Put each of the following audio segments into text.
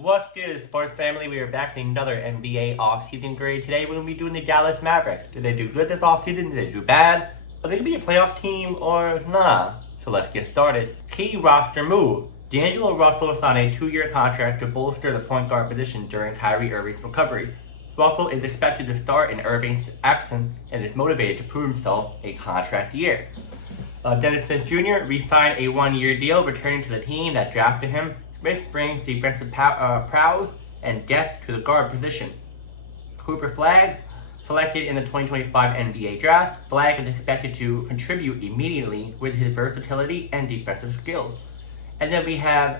What's good, sports family? We are back in another NBA offseason grade. Today we're going to be doing the Dallas Mavericks. Did they do good this offseason? Did they do bad? Are they going to be a playoff team or nah? So let's get started. Key roster move. D'Angelo Russell signed a 2-year contract to bolster the point guard position during Kyrie Irving's recovery. Russell is expected to start in Irving's absence and is motivated to prove himself a contract year. Dennis Smith Jr. re-signed a 1-year deal, returning to the team that drafted him. Smith brings defensive prowess and depth to the guard position. Cooper Flagg, selected in the 2025 NBA Draft. Flagg is expected to contribute immediately with his versatility and defensive skills. And then we have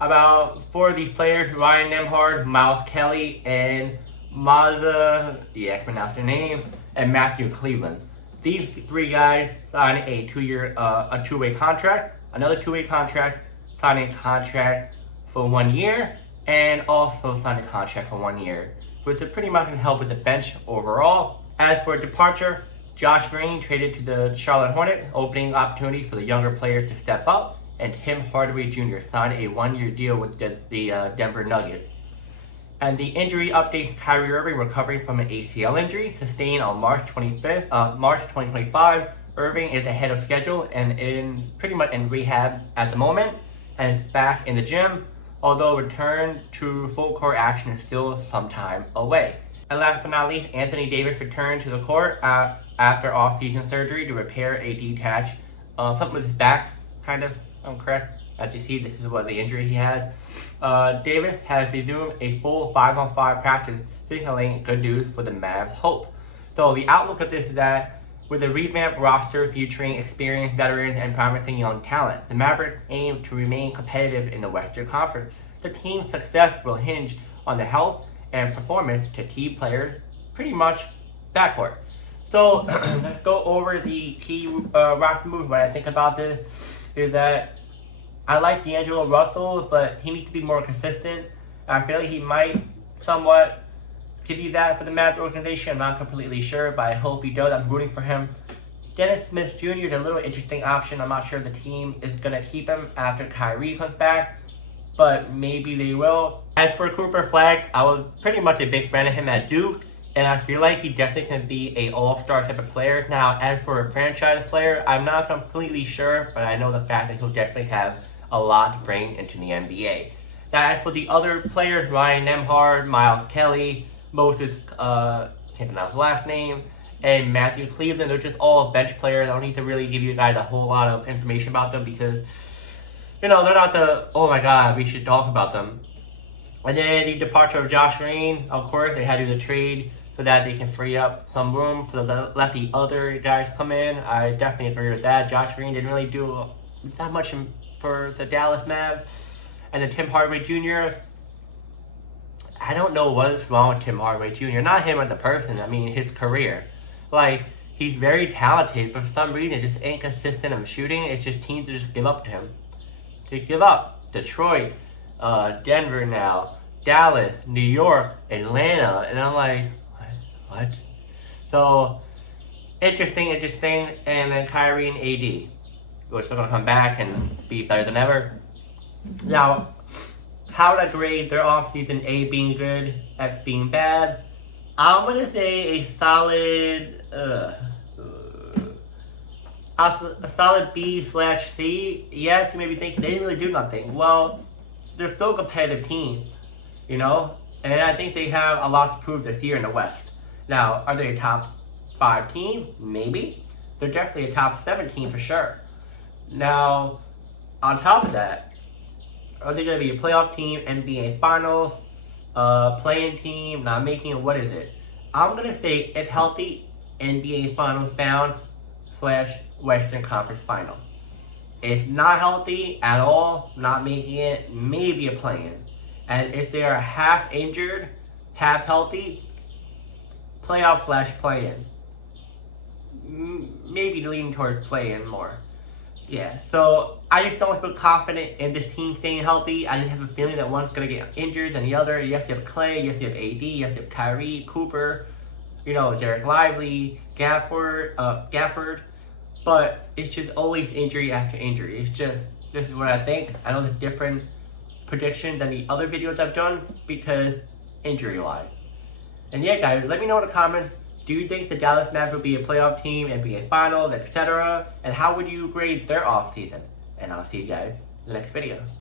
about 4 of these players: Ryan Nembhard, Miles Kelly, and Moussa, I pronounce their name, and Matthew Cleveland. These 3 guys signed a 2-way contract, another 2-way contract, signed a contract for 1 year, and also signed a contract for 1 year, which is pretty much going to help with the bench overall. As for departure, Josh Green traded to the Charlotte Hornets, opening opportunities for the younger players to step up, and Tim Hardaway Jr. signed a 1-year deal with the Denver Nuggets. And the injury updates: Kyrie Irving recovering from an ACL injury sustained on March 2025. Irving is ahead of schedule and pretty much in rehab at the moment, and is back in the gym, although return to full court action is still some time away. And last but not least, Anthony Davis returned to the court after off-season surgery to repair a detached something with his back, kind of, I'm correct. As you see, this is what the injury he had. Davis has resumed a full 5-on-5 practice, signaling good news for the Mavs' hope. So the outlook of this is that with a revamped roster featuring experienced veterans and promising young talent, the Mavericks aim to remain competitive in the Western Conference. The team's success will hinge on the health and performance to key players, pretty much backcourt. So let's go over the key roster moves. What I think about this is that I like D'Angelo Russell, but he needs to be more consistent. I feel like he might somewhat give you that for the Mavs organization. I'm not completely sure, but I hope he does. I'm rooting for him. Dennis Smith Jr. is a little interesting option. I'm not sure the team is going to keep him after Kyrie comes back, but maybe they will. As for Cooper Flagg, I was pretty much a big fan of him at Duke, and I feel like he definitely can be an all-star type of player. Now, as for a franchise player, I'm not completely sure, but I know the fact that he'll definitely have a lot to bring into the NBA. Now, as for the other players, Ryan Nembhard, Miles Kelly, Moussa, can't pronounce his last name, and Matthew Cleveland, they're just all bench players. I don't need to really give you guys a whole lot of information about them because, they're not the, oh my god, we should talk about them. And then the departure of Josh Green, of course, they had to do the trade so that they can free up some room for let the other guys come in. I definitely agree with that. Josh Green didn't really do that much for the Dallas Mavs. And then Tim Hardaway Jr., I don't know what's wrong with Tim Hardaway Jr. Not him as a person, I mean his career. Like, he's very talented, but for some reason it's just inconsistent of shooting. It's just teams to just give up to him. To give up. Detroit, Denver now, Dallas, New York, Atlanta, and I'm like, what? So, interesting, and then Kyrie and AD, which are going to come back and be better than ever. Now, how would I grade their offseason? A being good, X being bad. I'm going to say a solid B/C. Yes, you may be thinking they didn't really do nothing. Well, they're still a competitive team, and I think they have a lot to prove this year in the West. Now, are they a top 5 team? Maybe. They're definitely a top 7 team for sure. Now, on top of that, are they going to be a playoff team, NBA Finals, play-in team, not making it? What is it? I'm going to say, if healthy, NBA Finals bound / Western Conference Final. If not healthy at all, not making it, maybe a play-in. And if they are half injured, half healthy, playoff / play-in. Maybe leaning towards play-in more. Yeah, so I just don't feel confident in this team staying healthy. I just have a feeling that one's going to get injured than the other. Yes, you have Clay, yes, you have AD, yes, you have Kyrie, Cooper, Derek Lively, Gafford. But it's just always injury after injury. It's just, this is what I think. I know there's different prediction than the other videos I've done because injury-wise. And yeah, guys, let me know in the comments, do you think the Dallas Mavericks will be a playoff team, NBA Finals, etc.? And how would you grade their offseason? And I'll see you guys in the next video.